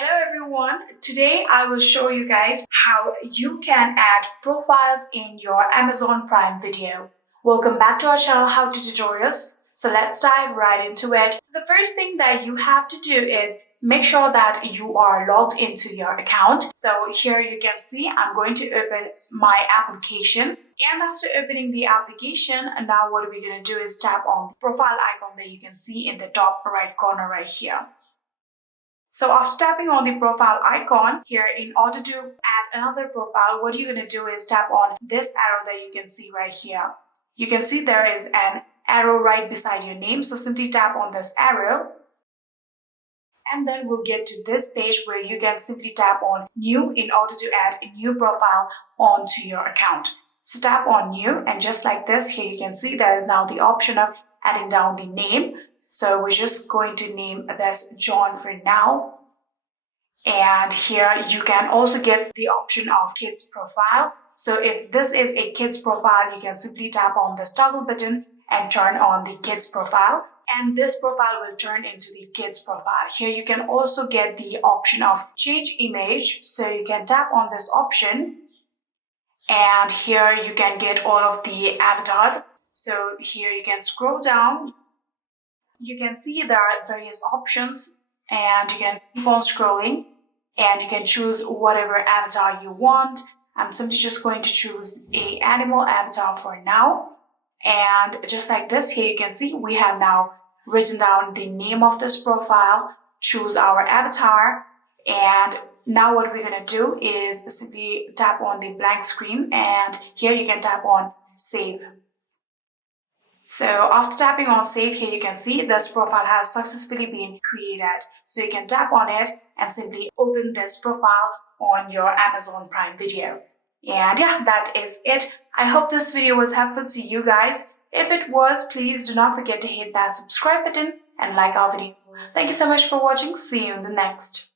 Hello everyone, today I will show you guys how you can add profiles in your Amazon Prime Video. Welcome back to our channel How to Tutorials. So let's dive right into it. So the first thing that you have to do is make sure that you are logged into your account. So here you can see I'm going to open my application. And after opening the application, now what we're going to do is tap on the profile icon that you can see in the top right corner right here. So after tapping on the profile icon here, in order to add another profile, what you're going to do is tap on this arrow that you can see right here. You can see there is an arrow right beside your name. So simply tap on this arrow. And then we'll get to this page where you can simply tap on new in order to add a new profile onto your account. So tap on new, and just like this, here you can see there is now the option of adding down the name. So we're just going to name this John for now. And here you can also get the option of kids profile. So if this is a kids profile, you can simply tap on this toggle button and turn on the kids profile. And this profile will turn into the kids profile. Here you can also get the option of change image. So you can tap on this option. And here you can get all of the avatars. So here you can scroll down. You can see there are various options, and you can keep on scrolling and you can choose whatever avatar you want. I'm simply just going to choose an animal avatar for now. And just like this, here you can see we have now written down the name of this profile, choose our avatar, and now what we're going to do is simply tap on the blank screen, and here you can tap on save. So after tapping on save, here you can see this profile has successfully been created. So you can tap on it and simply open this profile on your Amazon Prime Video. And yeah, that is it. I hope this video was helpful to you guys. If it was, please do not forget to hit that subscribe button and like our video. Thank you so much for watching. See you in the next.